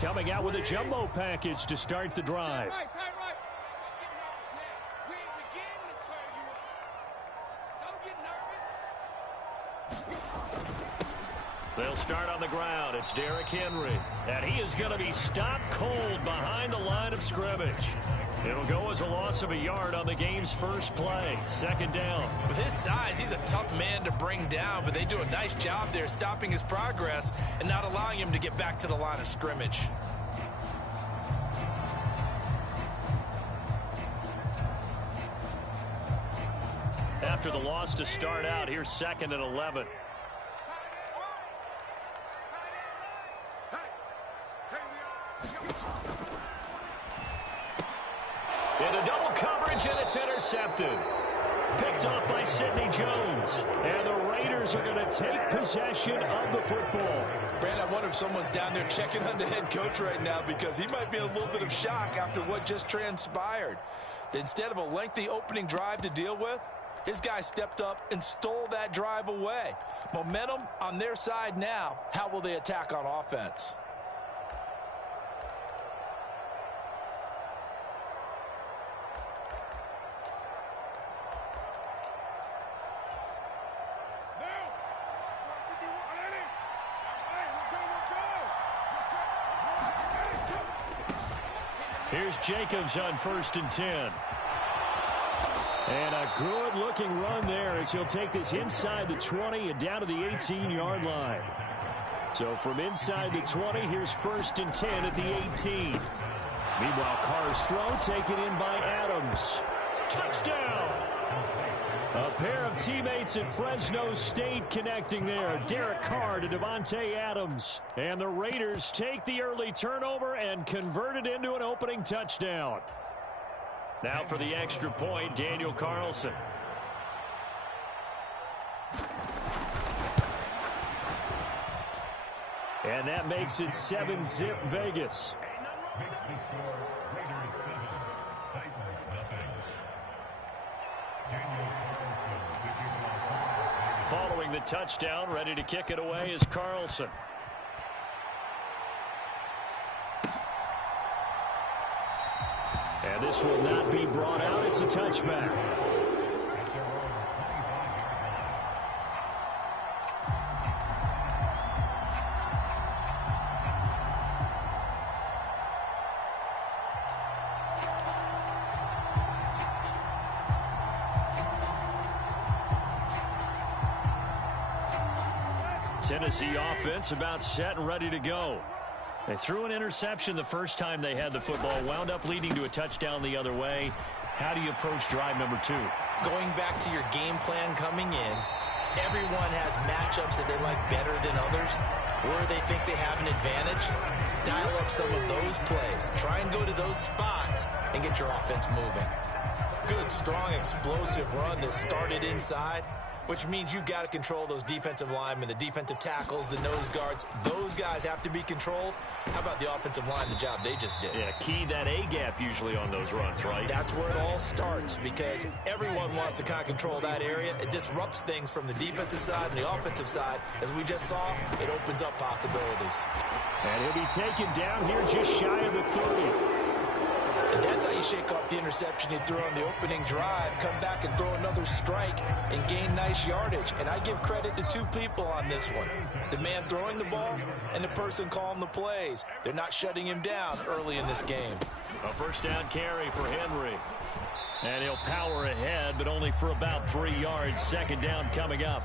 Coming out with a jumbo package to start the drive. They'll start on the ground. It's Derrick Henry. And he is going to be stopped cold behind the line of scrimmage. It'll go as a loss of a yard on the game's first play. Second down. With his size, he's a tough man to bring down, but they do a nice job there stopping his progress and not allowing him to get back to the line of scrimmage. After the loss to start out, here's 2nd and 11. Into double coverage, and it's intercepted. Picked off by Sidney Jones. And the Raiders are going to take possession of the football. Brandon, I wonder if someone's down there checking on the head coach right now, because he might be in a little bit of shock after what just transpired. Instead of a lengthy opening drive to deal with, his guy stepped up and stole that drive away. Momentum on their side now. How will they attack on offense? Here's Jacobs on 1st and 10. And a good-looking run there as he'll take this inside the 20 and down to the 18-yard line. So from inside the 20, here's 1st and 10 at the 18. Meanwhile, Carr's throw taken in by Adams. Touchdown! A pair of teammates at Fresno State connecting there. Derek Carr to Devontae Adams. And the Raiders take the early turnover and convert it into an opening touchdown. Now for the extra point, Daniel Carlson. And that makes it 7-zip Vegas. Following the touchdown, ready to kick it away is Carlson. And this will not be brought out. It's a touchback. Tennessee offense about set and ready to go. They threw an interception the first time they had the football, wound up leading to a touchdown the other way. How do you approach drive number 2? Going back to your game plan coming in, everyone has matchups that they like better than others, or they think they have an advantage. Dial up some of those plays. Try and go to those spots and get your offense moving. Good, strong, explosive run that started inside, which means you've got to control those defensive linemen, the defensive tackles, the nose guards. Those guys have to be controlled. How about the offensive line, the job they just did? Yeah, key that A-gap usually on those runs, right? That's where it all starts, because everyone wants to kind of control that area. It disrupts things from the defensive side and the offensive side. As we just saw, it opens up possibilities. And he'll be taken down here just shy of the 30. And that's how you shake off the interception you threw on the opening drive. Come back and throw another strike and gain nice yardage. And I give credit to two people on this one. The man throwing the ball and the person calling the plays. They're not shutting him down early in this game. A first down carry for Henry. And he'll power ahead, but only for about 3 yards. Second down coming up.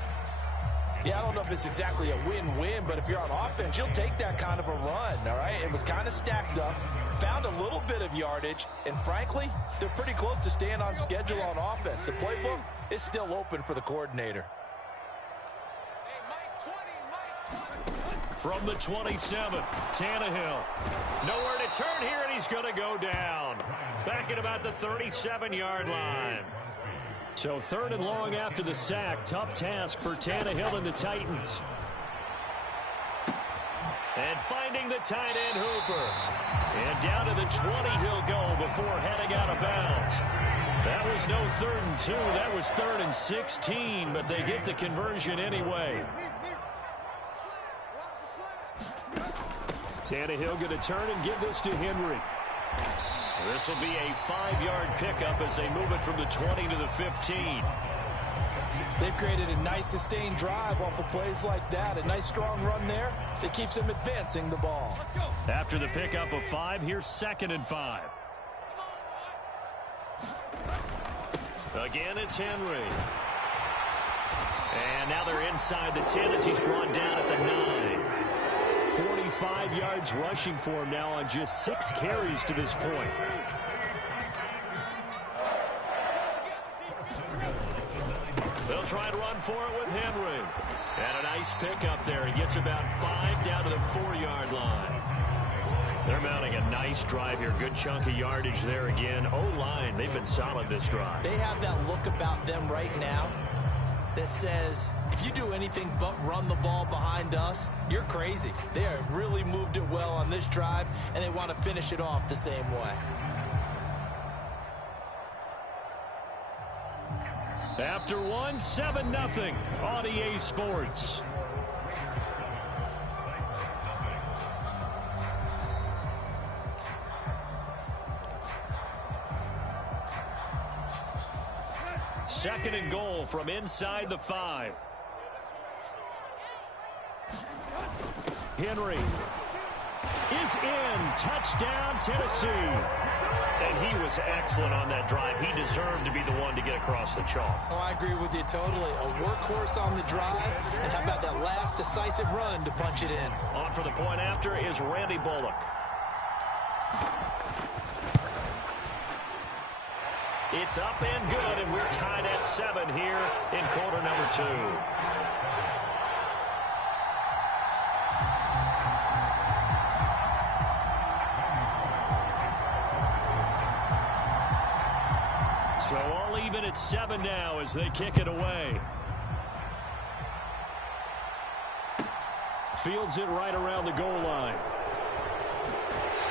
Yeah, I don't know if it's exactly a win-win, but if you're on offense, you'll take that kind of a run, all right? It was kind of stacked up, found a little bit of yardage, and frankly, they're pretty close to staying on schedule on offense. The playbook is still open for the coordinator. From the 27, Tannehill. Nowhere to turn here, and he's going to go down. Back at about the 37-yard line. So 3rd and long after the sack. Tough task for Tannehill and the Titans. And finding the tight end Hooper. And down to the 20 he'll go before heading out of bounds. That was no 3rd and 2. That was 3rd and 16, but they get the conversion anyway. Tannehill going to turn and give this to Henry. This will be a 5-yard pickup as they move it from the 20 to the 15. They've created a nice sustained drive off of plays like that. A nice strong run there that keeps them advancing the ball. After the pickup of 5, here's 2nd and 5. Again, it's Henry. And now they're inside the 10 as he's brought down at the 9. 45 yards rushing for him now on just 6 carries to this point. They'll try and run for it with Henry. And a nice pickup there. He gets about 5 down to the 4-yard line. They're mounting a nice drive here. Good chunk of yardage there again. O-line, they've been solid this drive. They have that look about them right now that says, if you do anything but run the ball behind us, you're crazy. They have really moved it well on this drive, and they want to finish it off the same way. After 1, 7-0 on EA Sports. Second and goal from inside the 5. Henry is in. Touchdown, Tennessee. And he was excellent on that drive. He deserved to be the one to get across the chalk. Oh, I agree with you totally. A workhorse on the drive. And how about that last decisive run to punch it in? On for the point after is Randy Bullock. It's up and good, and we're tied at 7 here in quarter number 2. So all even at 7 now as they kick it away. Fields it right around the goal line.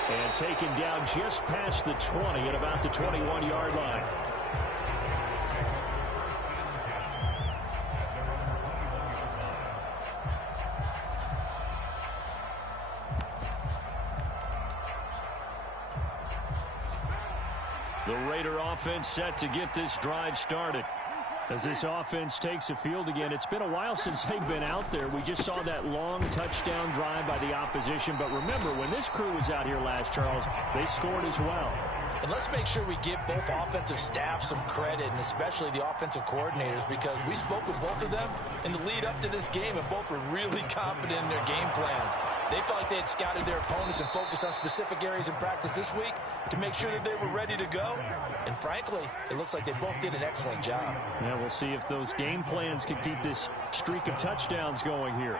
And taken down just past the 20 at about the 21-yard line. The Raider offense set to get this drive started. As this offense takes the field again, it's been a while since they've been out there. We just saw that long touchdown drive by the opposition. But remember, when this crew was out here last, Charles, they scored as well. And let's make sure we give both offensive staff some credit, and especially the offensive coordinators, because we spoke with both of them in the lead up to this game, and both were really confident in their game plans. They felt like they had scouted their opponents and focused on specific areas in practice this week to make sure that they were ready to go. And frankly, it looks like they both did an excellent job. Yeah, we'll see if those game plans can keep this streak of touchdowns going here.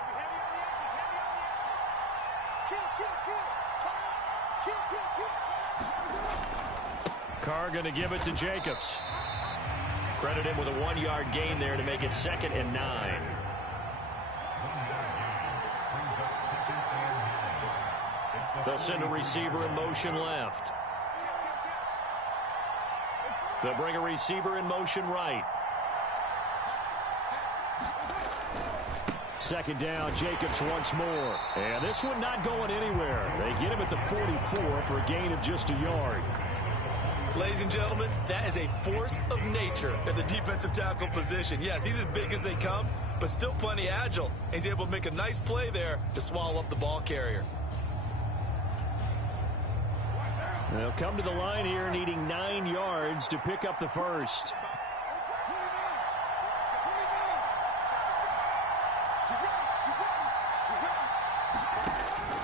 Carr going to give it to Jacobs. Credit him with a 1-yard gain there to make it 2nd and 9. They'll send a receiver in motion left. They'll bring a receiver in motion right. 2nd down, Jacobs once more. And this one not going anywhere. They get him at the 44 for a gain of just a yard. Ladies and gentlemen, that is a force of nature at the defensive tackle position. Yes, he's as big as they come, but still plenty agile. He's able to make a nice play there to swallow up the ball carrier. They'll come to the line here needing 9 yards to pick up the first.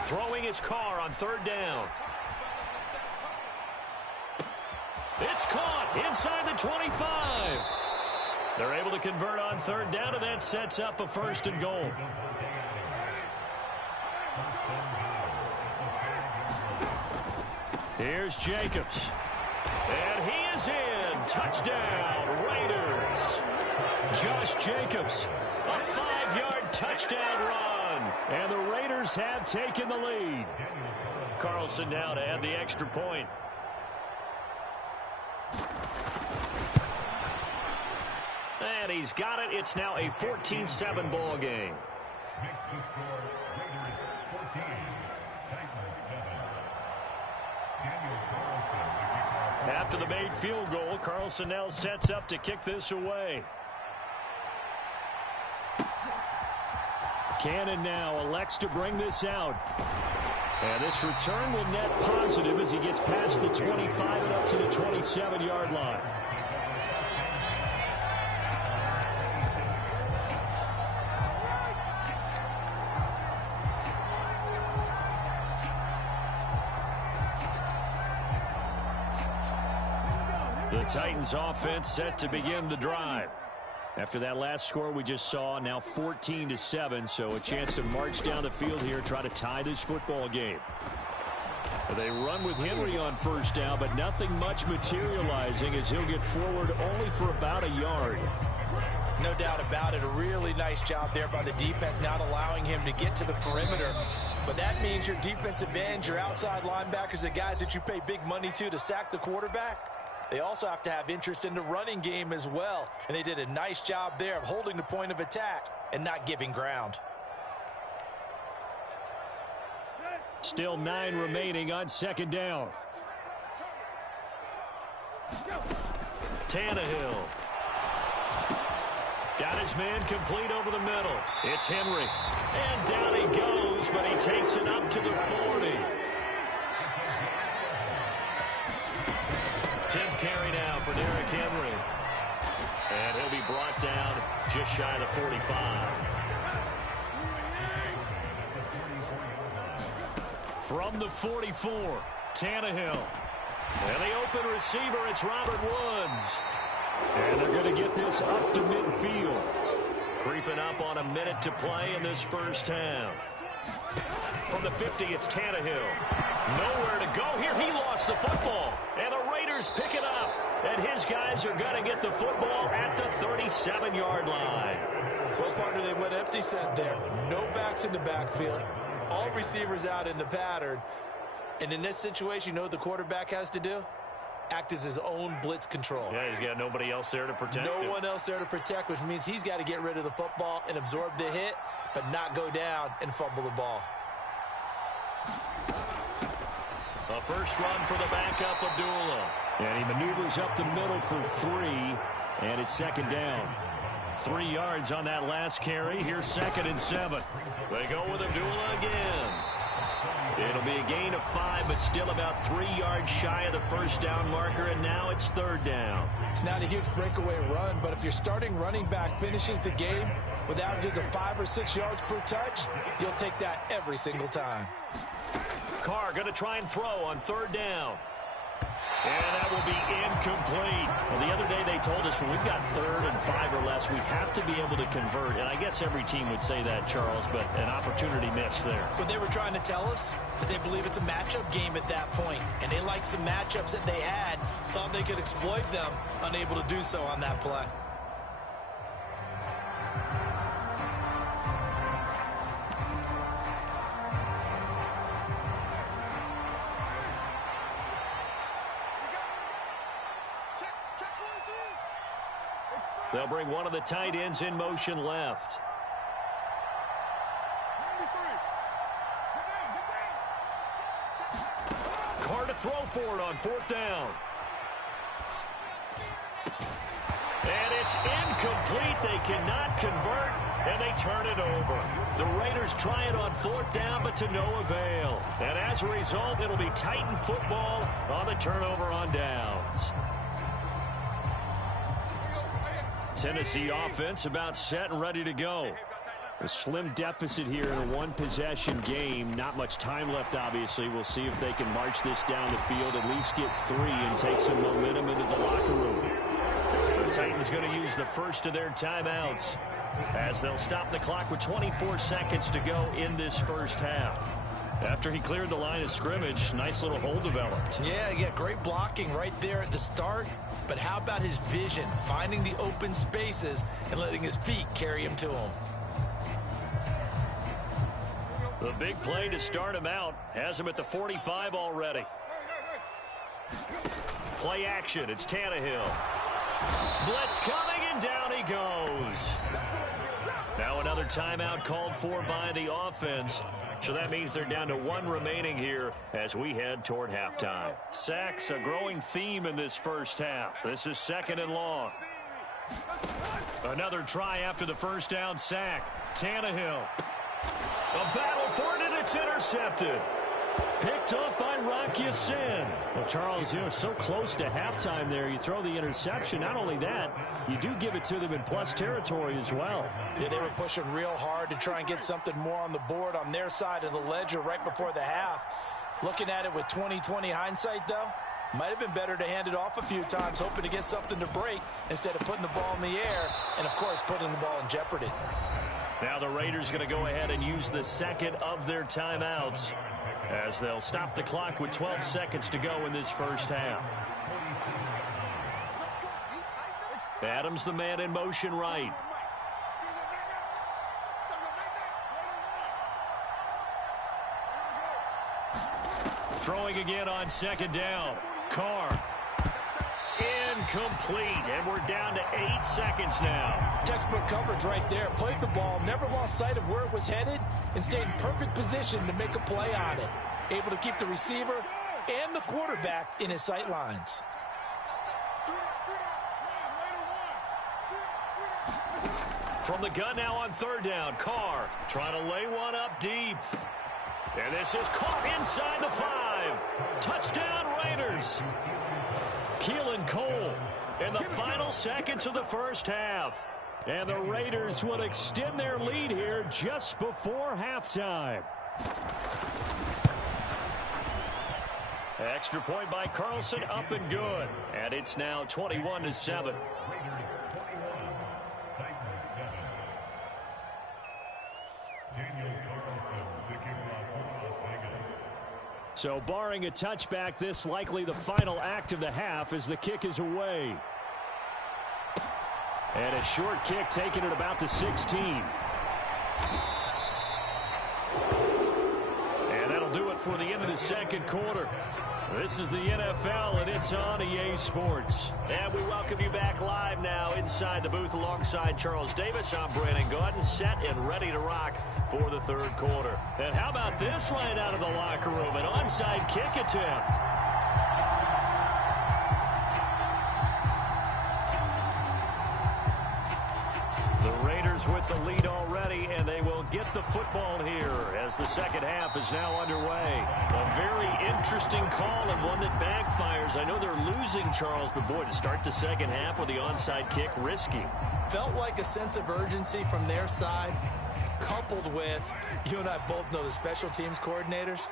Throwing his Carr on 3rd down. It's caught inside the 25. They're able to convert on 3rd down, and that sets up a 1st and goal. Here's Jacobs. And he is in. Touchdown, Raiders. Josh Jacobs, a 5-yard touchdown run. And the Raiders have taken the lead. Carlson now to add the extra point. And he's got it. It's now a 14-7 ball game. After the made field goal, Carlson now sets up to kick this away. Cannon now elects to bring this out. And this return will net positive as he gets past the 25 and up to the 27-yard line. The Titans offense set to begin the drive. After that last score we just saw, now 14-7, so a chance to march down the field here, try to tie this football game. They run with Henry on first down, but nothing much materializing as he'll get forward only for about a yard. No doubt about it. A really nice job there by the defense, not allowing him to get to the perimeter. But that means your defensive ends, your outside linebackers, the guys that you pay big money to sack the quarterback, they also have to have interest in the running game as well. And they did a nice job there of holding the point of attack and not giving ground. Still 9 remaining on second down. Tannehill. Got his man complete over the middle. It's Henry. And down he goes, but he takes it up to the 40. 10th carry now for Derrick Henry. And he'll be brought down just shy of the 45. From the 44, Tannehill. And the open receiver, it's Robert Woods. And they're going to get this up to midfield. Creeping up on a minute to play in this first half. From the 50, it's Tannehill. Nowhere to go here. He lost the football. And the Raiders pick it up. And his guys are going to get the football at the 37-yard line. Well, partner, they went empty set there. No backs in the backfield. All receivers out in the pattern. And in this situation, you know what the quarterback has to do? Act as his own blitz control. Yeah, he's got nobody else there to protect him. No one else there to protect, which means he's got to get rid of the football and absorb the hit, but not go down and fumble the ball. A first run for the backup, Abdullah. And he maneuvers up the middle for 3, and it's second down. 3 yards on that last carry. Here's 2nd and 7. They go with Abdullah again. It'll be a gain of 5, but still about 3 yards shy of the first down marker, and now it's 3rd down. It's not a huge breakaway run, but if your starting running back finishes the game with averages of 5 or 6 yards per touch, you'll take that every single time. Carr going to try and throw on 3rd down. And that will be incomplete. Well, the other day they told us when we've got 3rd and 5 or less, we have to be able to convert. And I guess every team would say that, Charles, but an opportunity missed there. What they were trying to tell us is they believe it's a matchup game at that point. And they liked some matchups that they had, thought they could exploit them, unable to do so on that play. They'll bring one of the tight ends in motion left. Carr to throw for it on 4th down. And it's incomplete. They cannot convert, and they turn it over. The Raiders try it on 4th down, but to no avail. And as a result, it'll be Titan football on the turnover on downs. Tennessee offense about set and ready to go. A slim deficit here in a one-possession game. Not much time left, obviously. We'll see if they can march this down the field, at least get 3 and take some momentum into the locker room. The Titans going to use the first of their timeouts as they'll stop the clock with 24 seconds to go in this first half. After he cleared the line of scrimmage, nice little hole developed. Yeah, great blocking right there at the start. But how about his vision, finding the open spaces and letting his feet carry him to him? The big play to start him out has him at the 45 already. Play action, it's Tannehill. Blitz coming, and down he goes. Now another timeout called for by the offense. So that means they're down to 1 remaining here as we head toward halftime. Sacks, a growing theme in this first half. This is 2nd and long. Another try after the first down sack. Tannehill. A battle for it, and it's intercepted. Picked up by Rocky Sin. Well, Charles, so close to halftime there. You throw the interception. Not only that, you do give it to them in plus territory as well. Yeah, they were pushing real hard to try and get something more on the board on their side of the ledger right before the half. Looking at it with 20/20 hindsight, though, might have been better to hand it off a few times, hoping to get something to break instead of putting the ball in the air and, of course, putting the ball in jeopardy. Now the Raiders going to go ahead and use the second of their timeouts as they'll stop the clock with 12 seconds to go in this first half. Adams, the man in motion right. Throwing again on 2nd down. Carr. Incomplete, and we're down to 8 seconds now. Textbook coverage right there. Played the ball, never lost sight of where it was headed, and stayed in perfect position to make a play on it. Able to keep the receiver and the quarterback in his sight lines. From the gun now on 3rd down. Carr trying to lay one up deep. And this is caught inside the 5. Touchdown, Raiders. Keelan Cole in the final seconds of the first half. And the Raiders would extend their lead here just before halftime. Extra point by Carlson, up and good. And it's now 21-7. So barring a touchback, this likely the final act of the half as the kick is away. And a short kick taken at about the 16. And that'll do it for the end of the second quarter. This is the NFL, and it's on EA Sports. And we welcome you back live now inside the booth alongside Charles Davis. I'm Brandon Gordon, set and ready to rock for the third quarter. And how about this right out of the locker room? An onside kick attempt. The Raiders with the lead already, and they will get the football here as the second half is now underway. A very interesting call and one that backfires. I know they're losing, Charles, but boy, to start the second half with the onside kick, risky. Felt like a sense of urgency from their side, coupled with, you and I both know the special teams coordinators,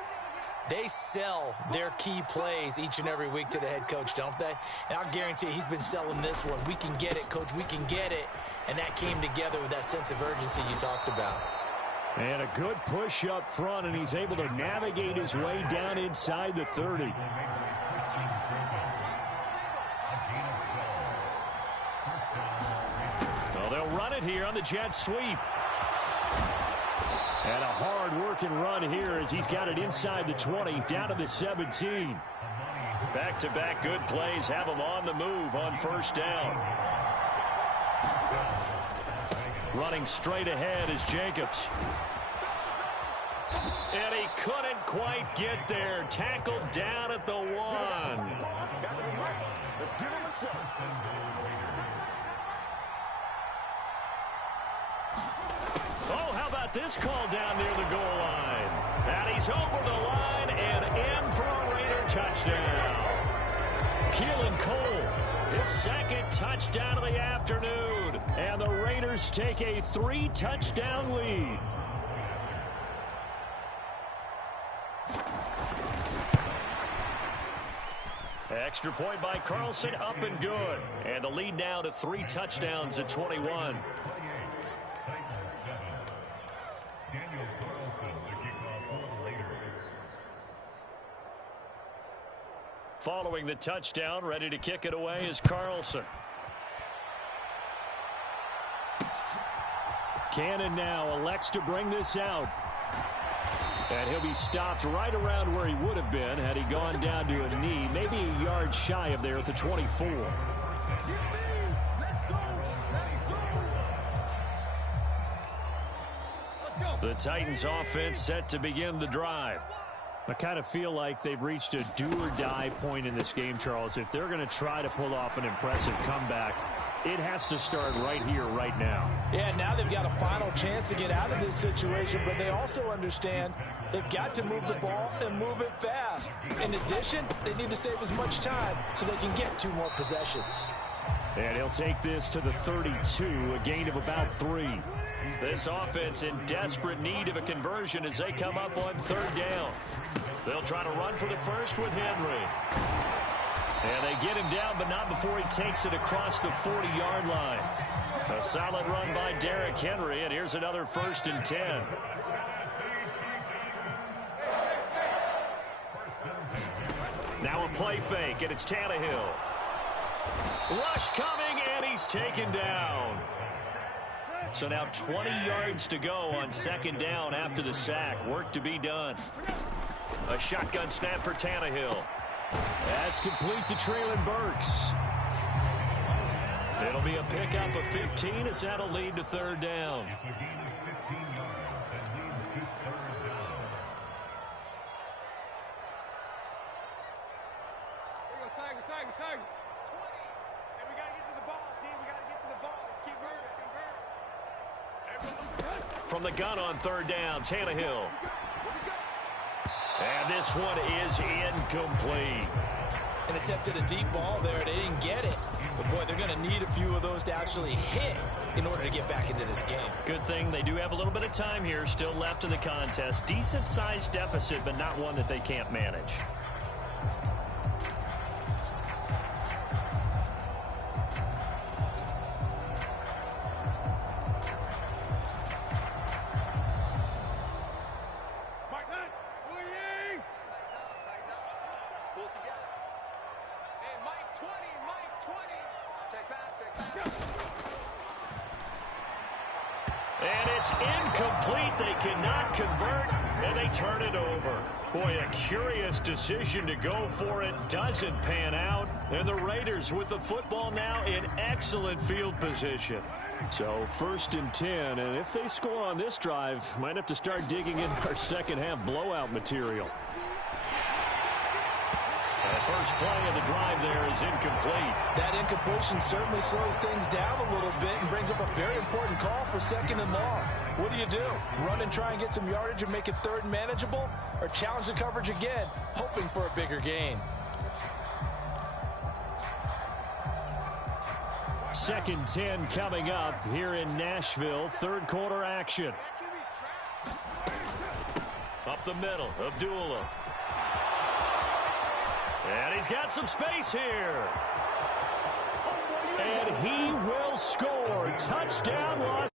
they sell their key plays each and every week to the head coach, don't they? And I'll guarantee you he's been selling this one. We can get it, coach, we can get it. And that came together with that sense of urgency you talked about. And a good push up front, and he's able to navigate his way down inside the 30. Well, they'll run it here on the jet sweep. And a hard-working run here as he's got it inside the 20, down to the 17. Back-to-back good plays have him on the move on first down. Running straight ahead is Jacobs. And he couldn't quite get there. Tackled down at the 1. Oh, how about this call down near the goal line? And he's over the line and in for a Raider touchdown. Keelan Cole, his second touchdown of the afternoon. And the Raiders take a 3-touchdown lead. Extra point by Carlson, up and good. And the lead now to 3 touchdowns at 21. Following the touchdown, ready to kick it away is Carlson. Cannon now elects to bring this out. And he'll be stopped right around where he would have been had he gone down to a knee, maybe a yard shy of there at the 24. The Titans offense set to begin the drive. I kind of feel like they've reached a do-or-die point in this game, Charles. If they're going to try to pull off an impressive comeback, it has to start right here, right now. Yeah, now they've got a final chance to get out of this situation, but they also understand they've got to move the ball and move it fast. In addition, they need to save as much time so they can get 2 more possessions. And he'll take this to the 32, a gain of about 3. This offense in desperate need of a conversion as they come up on 3rd down. They'll try to run for the first with Henry. And they get him down, but not before he takes it across the 40-yard line. A solid run by Derrick Henry, and here's another 1st and 10. Now a play fake, and it's Tannehill. Rush coming, and he's taken down. So now 20 yards to go on 2nd down after the sack. Work to be done. A shotgun snap for Tannehill. That's complete to Traylon Burks. It'll be a pickup of 15 as that'll lead to 3rd down. From the gun on 3rd down, Tannehill. And this one is incomplete. An attempt at a deep ball there. They didn't get it. But, boy, they're going to need a few of those to actually hit in order to get back into this game. Good thing they do have a little bit of time here still left in the contest. Decent-sized deficit, but not one that they can't manage. And it's incomplete. They cannot convert, and they turn it over. Boy, a curious decision to go for it. Doesn't pan out. And the Raiders with the football now in excellent field position. So 1st and 10, and if they score on this drive, might have to start digging in our second-half blowout material. The first play of the drive there is incomplete. That incompletion certainly slows things down a little bit and brings up a very important call for 2nd and long. What do? Run and try and get some yardage and make it 3rd and manageable, or challenge the coverage again, hoping for a bigger gain? 2nd 10 coming up here in Nashville. 3rd quarter action. Up the middle, Abdullah. And he's got some space here. And he will score. Touchdown, Los